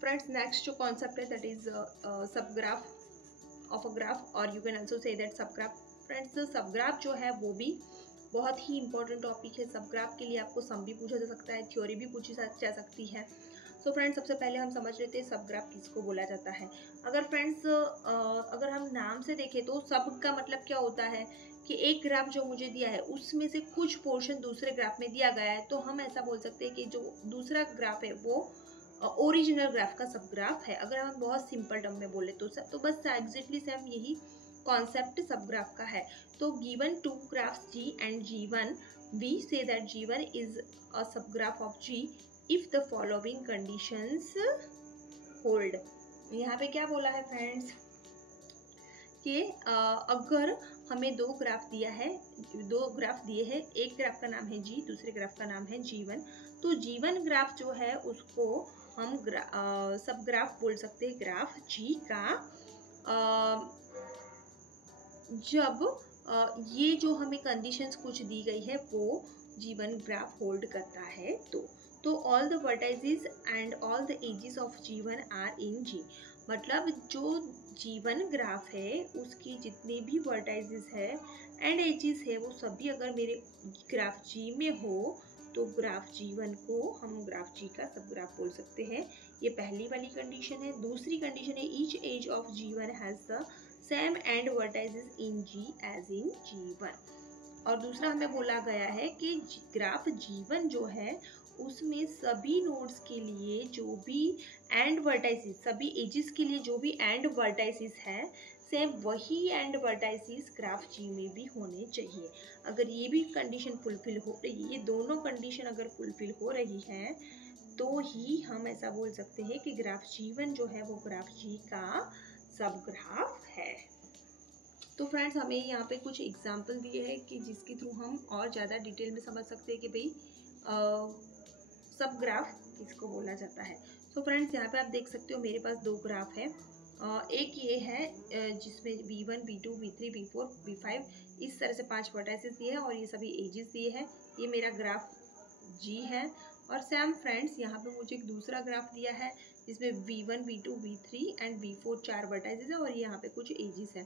Friends next जो concept है that is subgraph of a graph, और you can also say that subgraph. Friends subgraph जो है वो भी बहुत ही इंपॉर्टेंट टॉपिक है। सब ग्राफ के लिए आपको सम भी पूछा जा सकता है, थ्योरी भी पूछी जा सकती है। सो फ्रेंड्स सबसे पहले हम समझ लेते हैं सब ग्राफ किसको बोला जाता है। अगर फ्रेंड्स अगर हम नाम से देखें तो सब का मतलब क्या होता है कि एक ग्राफ जो मुझे दिया है उसमें से कुछ पोर्शन दूसरे ग्राफ में दिया गया है, तो हम ऐसा बोल सकते हैं कि जो दूसरा ग्राफ है वो ओरिजिनल ग्राफ का सब ग्राफ है। अगर हम बहुत सिंपल टर्म में बोले तो बस एग्जैक्टली सेम यही कॉन्सेप्ट सब ग्राफ का है। तो given to graphs G and G1, we say that G1 is a subgraph of G if the following conditions hold। यहाँ पे क्या बोला है फ्रेंड्स कि अगर हमें दो ग्राफ दिया है, दो ग्राफ दिए हैं, एक ग्राफ का नाम है G, दूसरे ग्राफ का नाम है G1, तो G1 ग्राफ जो है उसको हम सब ग्राफ बोल सकते हैं ग्राफ G का जब ये जो हमें कंडीशंस कुछ दी गई है वो G1 ग्राफ होल्ड करता है। तो all the vertices and all the edges of G1 are in G। मतलब जो G1 ग्राफ है उसकी जितने भी वर्टाइजेस है एंड एजेस है वो सभी अगर मेरे ग्राफ G में हो तो ग्राफ G1 को हम ग्राफ G का सब ग्राफ बोल सकते हैं। ये पहली वाली कंडीशन है। दूसरी कंडीशन है each edge of G1 has the same end vertices in G edge in G1। और दूसरा हमें बोला गया है कि ग्राफ G1 जो है उसमें सभी नोड्स के लिए जो भी एंड वर्टाइसिस, सभी एजेस के लिए जो भी एंड वर्टाइसिस है सेम वही एंड वर्टाइसिस ग्राफ G में भी होने चाहिए। अगर ये भी कंडीशन फुलफिल हो रही है, ये दोनों कंडीशन अगर फुलफिल हो रही है तो ही हम ऐसा बोल सकते हैं कि ग्राफ G1 जो है वो ग्राफ G का सब ग्राफ है। तो फ्रेंड्स हमें यहाँ पे कुछ एग्जाम्पल दिए हैं कि जिसके थ्रू हम और ज़्यादा डिटेल में समझ सकते हैं कि भाई सब ग्राफ किसको बोला जाता है। तो फ्रेंड्स यहाँ पे आप देख सकते हो मेरे पास दो ग्राफ है। एक ये है जिसमें V1, V2, V3, V4, V5 इस तरह से 5 वर्टाइसेस दिए हैं और ये सभी एजेस दिए हैं। ये मेरा ग्राफ G है। और सेम फ्रेंड्स यहाँ पे मुझे एक दूसरा ग्राफ दिया है जिसमें V1, V2, V3 and V4 4 vertices है और यहाँ पे कुछ एजेस है।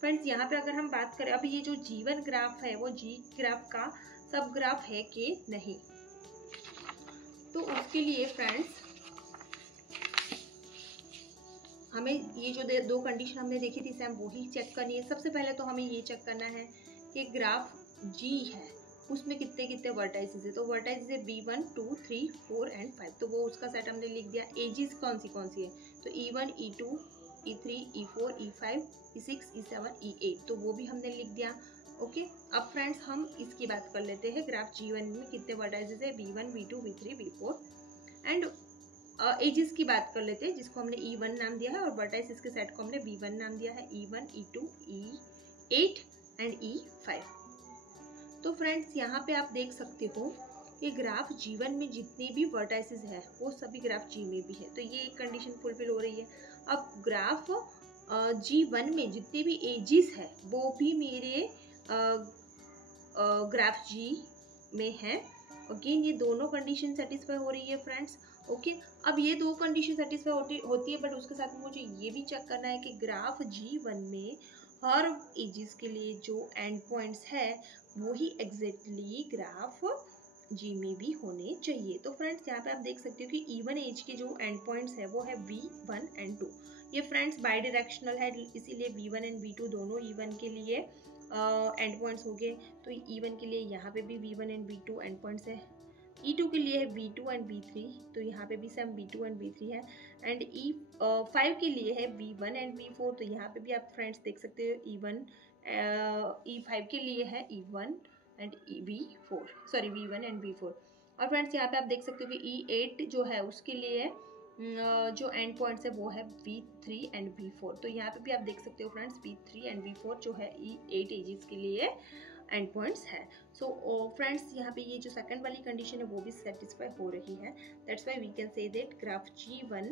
फ्रेंड्स यहाँ पे अगर हम बात करें अब ये जो G1 ग्राफ है वो G ग्राफ का सब ग्राफ है कि नहीं, तो उसके लिए फ्रेंड्स हमें ये जो दो कंडीशन हमने देखी थी सेम वही चेक करनी है। सबसे पहले तो हमें ये चेक करना है कि ग्राफ G है उसमें कितने कितने वर्टाइसेस है। तो वर्टाइसेस है V1, 2, 3, 4 एंड 5, तो वो उसका सेट हमने लिख दिया। एजेस कौन सी है तो E1, E2, E3, E4, E5, E6, E7, E8, तो वो भी हमने लिख दिया। ओके अब फ्रेंड्स हम इसकी बात कर लेते हैं ग्राफ G1 में कितने वर्टाइसेस है V1, V2, V3, V4 and edges की बात कर लेते हैं जिसको हमने E1 नाम दिया है और वर्टाइसेस के सेट को हमने V1 नाम दिया है। E1, E2, E8 and E5। तो फ्रेंड्स यहाँ पे आप देख सकते हो ये ग्राफ G1 में जितने भी वर्टाइसेस है वो सभी ग्राफ G में भी है, तो ये एक कंडीशन फुलफिल हो रही है। अब ग्राफ G1 में जितने भी एजेस है वो भी मेरे ग्राफ G में है। अगेन ये दोनों कंडीशन सेटिस्फाई हो रही है फ्रेंड्स। ओके अब ये दो कंडीशन सेटिस्फाई होती है बट उसके साथ में मुझे ये भी चेक करना है कि ग्राफ G1 में हर एजेस के लिए जो एंड पॉइंट्स है वही एग्जैक्टली ग्राफ G में भी होने चाहिए। तो फ्रेंड्स यहाँ पे आप देख सकते हो कि E1 एज के जो एंड पॉइंट्स है वो है V1 एंड 2। ये फ्रेंड्स बाई डायरेक्शनल है इसीलिए V1 एंड V2 दोनों E1 के लिए एंड पॉइंट्स हो गए। तो E1 के लिए यहाँ पे भी V1 and V2 and points है। E2 के लिए है V2 एंड V3, तो यहाँ पे भी सेम V2 एंड V3 है। एंड E5 के लिए है V1 एंड V4, तो यहाँ पे भी आप फ्रेंड्स देख सकते हो E5 के लिए है E1 and V4, sorry V1 and V4। और फ्रेंड्स यहाँ पे आप देख सकते हो कि E8 जो है उसके लिए जो एंड पॉइंट्स है वो है V3 एंड V4, तो यहाँ पे भी आप देख सकते हो फ्रेंड्स V3 एंड V4 जो है E8 एजेस के लिए एंड पॉइंट्स है। सो फ्रेंड्स यहाँ पे ये जो सेकंड वाली कंडीशन है वो भी सेटिस्फाई हो रही है। That's why we can say that graph G1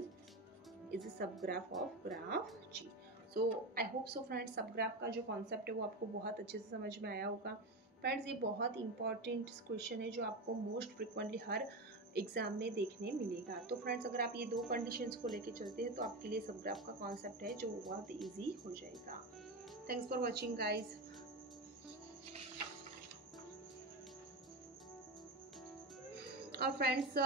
is a subgraph of graph G। So I hope so friends subgraph का जो कॉन्सेप्ट है वो आपको बहुत अच्छे से समझ में आया होगा। फ्रेंड्स ये बहुत इंपॉर्टेंट क्वेश्चन है जो आपको मोस्ट फ्रिक्वेंटली हर एग्जाम में देखने मिलेगा। तो फ्रेंड्स अगर आप ये दो कंडीशंस को लेके चलते हैं तो आपके लिए सब ग्राफ का कॉन्सेप्ट है जो बहुत इजी हो जाएगा। Thanks for watching guys. और फ्रेंड्स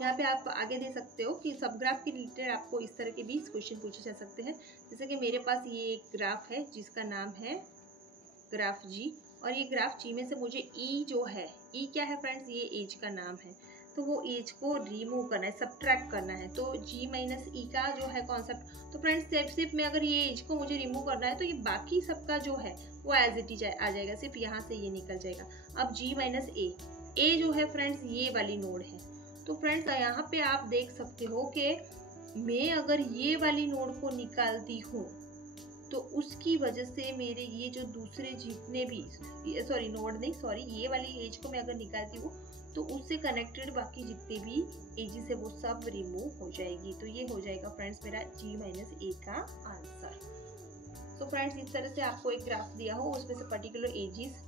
यहाँ पे आप आगे दे सकते हो कि सब ग्राफ के रिलेटेड आपको इस तरह के भी क्वेश्चन पूछे जा सकते हैं। जैसे कि मेरे पास ये एक ग्राफ है जिसका नाम है ग्राफ जी, और ये ग्राफ जी में से मुझे ई जो है, ई क्या है फ्रेंड्स, ये एज का नाम है, तो वो एज को रिमूव करना है, सब्ट्रैक्ट करना है। तो जी माइनस ई का जो है कॉन्सेप्ट, तो फ्रेंड्स सिर्फ में अगर ये एज को मुझे रिमूव करना है तो ये बाकी सबका जो है वो एज इट इज आ जाएगा, सिर्फ यहाँ से ये निकल जाएगा। अब जी माइनस ए जो है फ्रेंड्स ये वाली नोड है। तो फ्रेंड्स यहाँ पे आप देख सकते हो कि मैं अगर ये वाली नोड को निकालती हूँ तो उसकी वजह से मेरे ये जो दूसरे जितने भी ये वाली एज को मैं अगर निकालती हूँ तो उससे कनेक्टेड बाकी जितने भी एजेस है वो सब रिमूव हो जाएगी। तो ये हो जाएगा फ्रेंड्स मेरा जी माइनस ए का आंसर। तो फ्रेंड्स इस तरह से आपको एक ग्राफ दिया हो, उसमें से पर्टिकुलर एजेस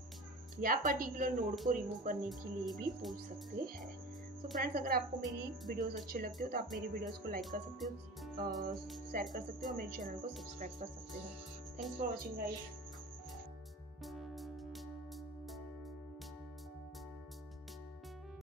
या पर्टिकुलर नोड को रिमूव करने के लिए भी पूछ सकते हैं। तो फ्रेंड्स अगर आपको मेरी वीडियोस अच्छे लगते हो तो आप मेरी वीडियोस को लाइक कर सकते हो, शेयर कर सकते हो और मेरे चैनल को सब्सक्राइब कर सकते हो। Thanks for watching guys.